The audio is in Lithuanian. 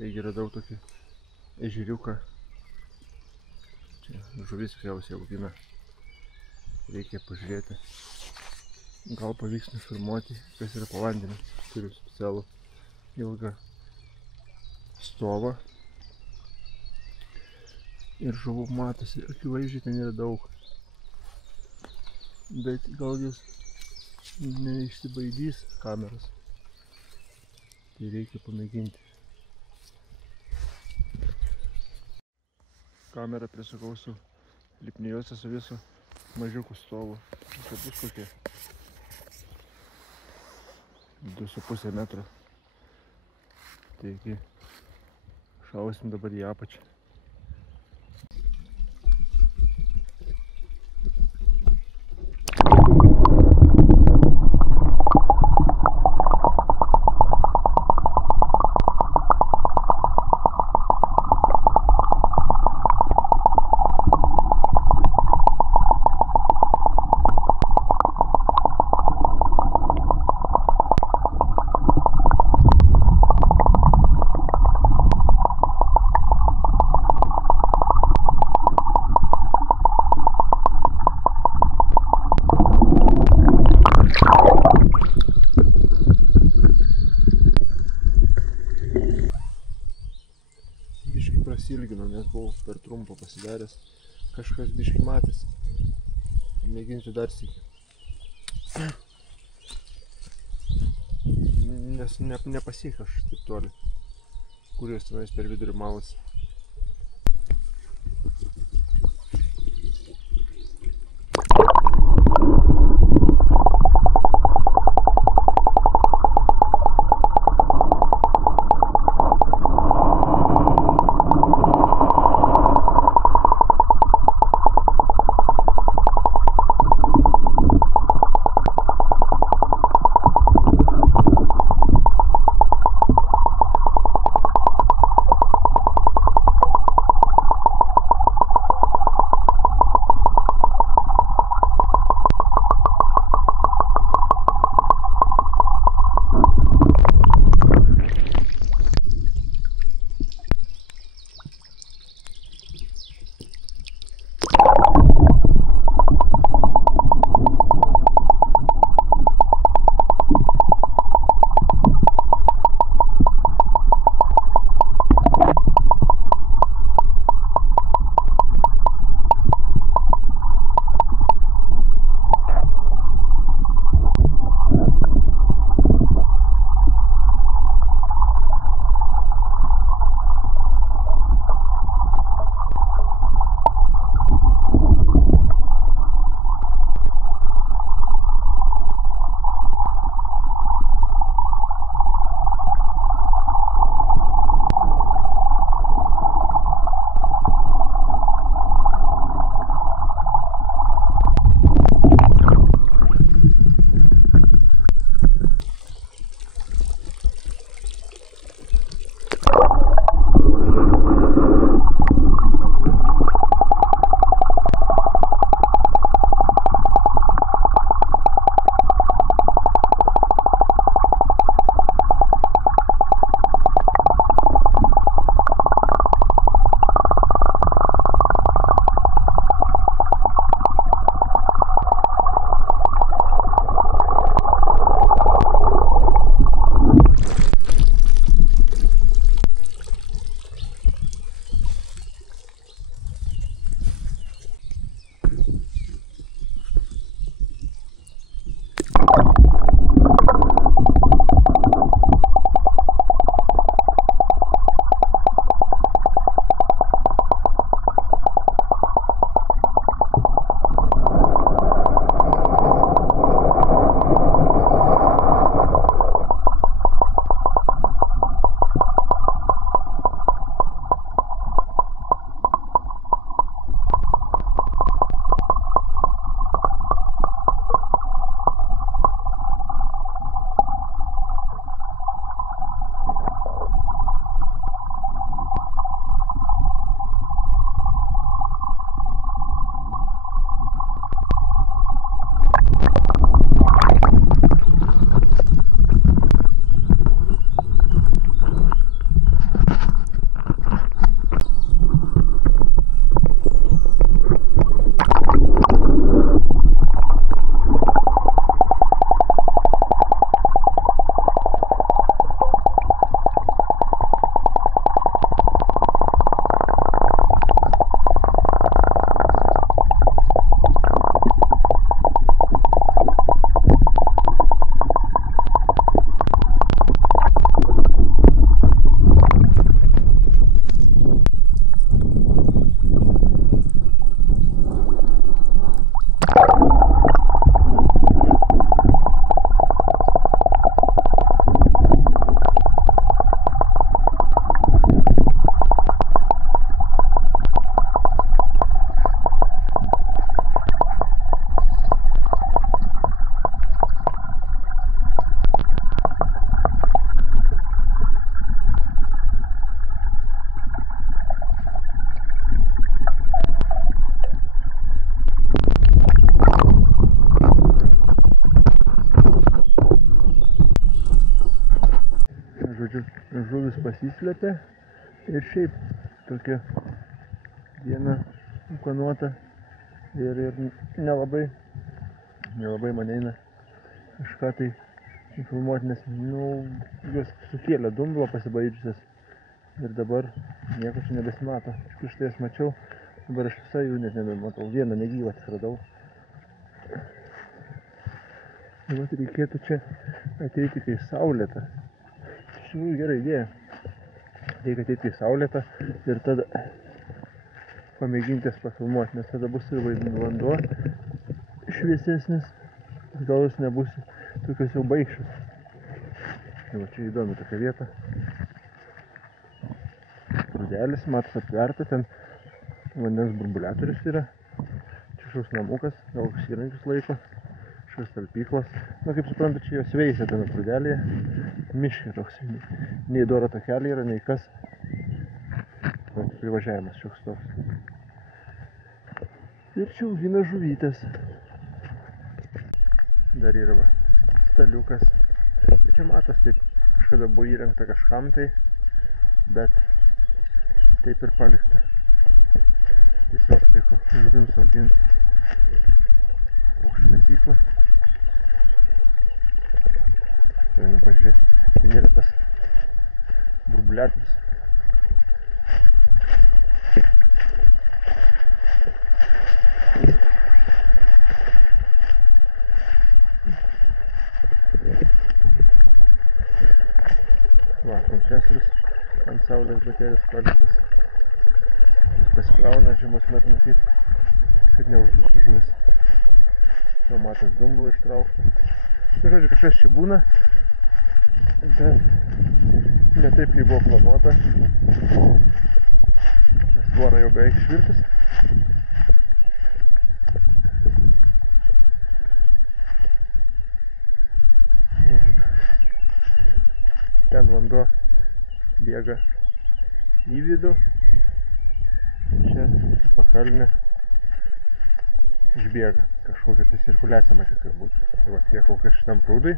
Taigi radau tokį ežeriuką. Čia žuvis tikriausiai augina. Reikia pažiūrėti. Gal pavyks nufilmuoti, kas yra po vandeniu. Turiu specialų ilgą stovą. Ir žuvų matosi, akivaizdžiai ten yra daug. Bet gal jis neišsibaidys kameros. Tai reikia pamėginti. Kamerą prisukau su lipnijuose su visu mažiukų stovu. Tai bus kokie 2,5 metro. Taigi šausim dabar į apačią. Prasilgino, nes buvau per trumpo pasidaręs. Kažkas biški matėsi. Mėginsiu dar sykį. Nes nepasiekiu aš taip toli. Kur jos tenais per vidurį malasi. žuvis pasislėpė ir šiaip tokia diena ūkanuota ir nelabai man eina kažką tai filmuoti, nes juos sukėlė dumblo pasibaidžiusias ir dabar nieko čia nebesimato. Prieš tai jas mačiau, dabar aš visai jų net nebematau, vieną negyvą tik radau. Vat reikėtų čia ateiti, kai saulėta. Iš tikrųjų gera idėja. Reikia ateiti, kai saulėta ir tada pamėginti jas pafilmuoti, nes tada bus ir vanduo šviesesnis, gal jūs nebūsi tokios jau baikščios. Tai va čia įdomi tokia vieta. Prūdelis, matos atverta, ten vandens burbuliatorius yra. Čia kažkoks namukas, gal koks įrankius laiko. Šios talpyklos. Kaip suprantu, čia jos veisia tame prūdelėje. Miške toks. Nei doro takelį yra, nei kas. Privažiavimas šioks toks. Ir čia augina žuvytės. Dar yra va staliukas. Ir čia matos, taip kažkada buvo įrengta kažkam tai, bet taip ir palikta. Tiesiog liko žuvims auginti. Paukščių lesyklą. Einu pažiūrėti. Ten yra tas burbuliatorius. Va, kompresorius ant saulės baterijos paliktas. Jis pasikrauna žiemos metu matyti, kad neuždustų žuvis. Jau matas dumblą ištraukta. Žodžiu, kažkas čia būna, bet ne taip, kaip buvo planuota. Nes tvora jau beveik švirtus. Ten vanduo bėga į vidų. Čia pakalnė išbėga. Kažkokia tai cirkuliacija matyt, kad būtų. Tai va tiek kol kas šitam prūdui.